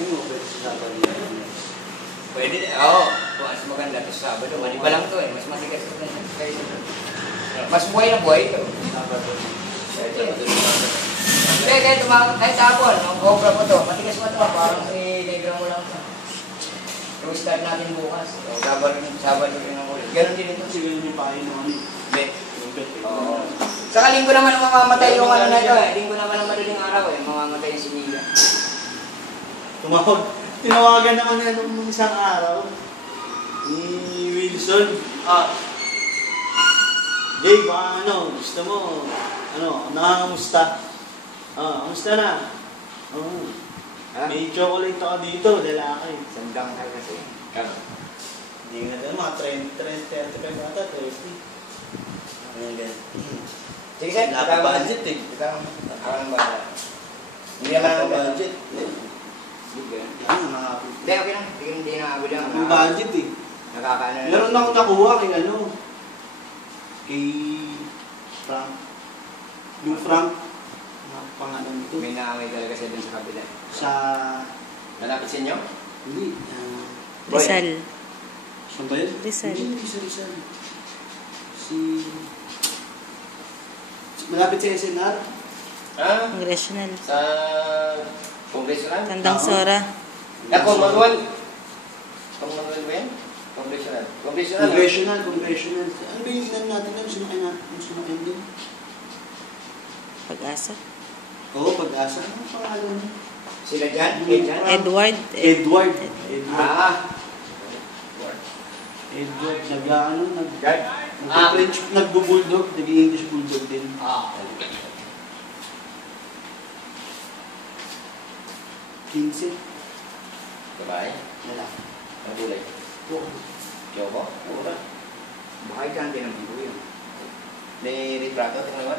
Yung mo, pwede sa Sabado yun. Pwede, oo. Mas maganda ito sa Sabado. Mali pa lang ito eh. Mas matigas ito kayo ito. Mas buhay na buhay ito. Sabado. Kahit tapon, ang cobra ko ito. Matigas mo ito. Parang i-diagram mo lang ito. Yung start natin bukas. Sabado rin ang ulit. Ganon din ito. Kasi ganun yung pahay ng ano. Bet. Oo. Saka linggo naman ang mamamatay yung ano na ito eh. Linggo naman ang madaling araw eh. Mamamatay yung simila. Tinawagan naman na nung isang araw ni Wilson. Jay, baka ano, gusto mo, nakakamusta? Kamusta na? May chocolate ako dito, lalaki. Sandang ka kasi. Hindi nga na, mga 30, 35 ata, 30. Ayan ganyan. Sige, sir. Wala pa budget eh. Ako ng bahala. Hindi Wala naman pa budget. Ano, nakakapit. Hindi, okay lang. Hindi na abot lang. Ang budget eh. Nakakaano na. Meron akong nakuha kay ano, kay Frank. Yung Frank, pangalan nito. May naamay talaga siya dun sa kabila. Sa... Malapit sa inyo? Hindi. Rizal. Saan ba yun? Rizal. Hindi sa Rizal. Malapit sa SNR. Congressional. Sa Congressional? Tandang Sora. Commonwealth. Commonwealth ba yan? Congressional. Congressional. Ano ba yung inan natin doon? Sumakay din? Pag-asa. Oo, Pag-asa. Ano pangalan mo? Sila dyan? Edward. Edward. Edward, Nag-French, nag-bulldog, nag-English bulldog din. 15. Babae? Lalaki. Ang gulay? Kyo ko? Baka dyan din ang buo yun. May retrato, tingnan mo?